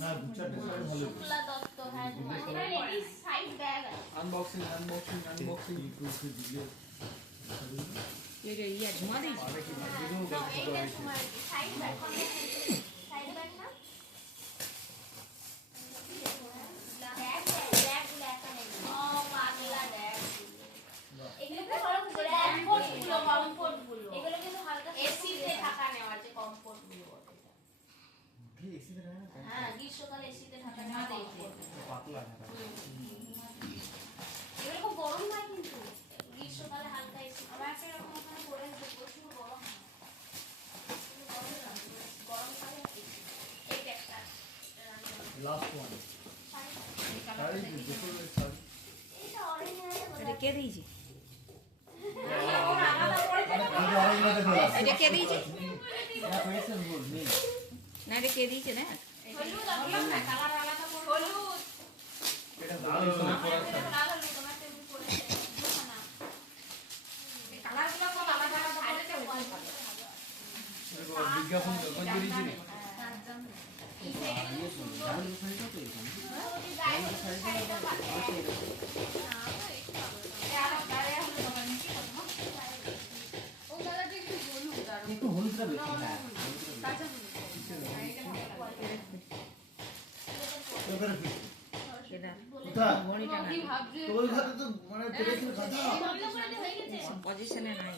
না দুটো ডিজাইন হলো শুক্লা দত্ত হ্যাঁ এটা লেডিস সাইড ব্যাগ আছে আনবক্সিং একটু দিলে ये ये धुआं दी এইটা তোমার সাইড ব্যাগ সাইড ব্যাগ না ব্যাগ ব্যাগ লেখা নেই ও পাগলা ব্যাগ এগুলো কি হলো কমফোর্ট গুলো এগুলো কিন্তু হালকা এসি তে থাকা নেওয়ার যে কমফোর্ট গুলো কি এসি তে না হ্যাঁ গ্রীষ্মকালে এসি তে থাকা নেওয়া যায় পাতলা না এগুলো খুব গরম হয় কিন্তু গ্রীষ্মকালে হালকা এসি আমার একটা এরকম ওখানে পড়ে প্রচুর গরম হয় গরমকালে এই একটা লাস্ট ওয়ান শাড়ি দুটো শাড়ি এটা অরেঞ্জ এটা কে দিয়েছে এটা এটা কে দিয়েছে না কোয়েশ্চেন বল নেই না এটা কে দিয়েছে না হলুদ না কালার আলাদা করে হলুদ এটা লাল পরা শাড়ি লাল হলুদ তোমার টেবিল পড়েছে না এই কালারগুলো সব আলাদা আলাদা করে বিজ্ঞাপন যখন বেরিয়েছিল এই সাইডে কিন্তু সুন্দর লাল শাড়িটা তো এখানে ওই গায়ে শাড়িটা পাচ্ছে না এই আলাদা গায়ে হলুদ তোমার নিচে কত ও কালারটা একটু হলুদ আর একটু হলুদটা বেশি হ্যাঁ কাঁচা হলুদ এবারে কি এটা কোথা ঘড়িটা না তোর ঘরে তো মানে পেরেছিল কথা ভাবলো করে হয়ে গেছে পজিশনে নাই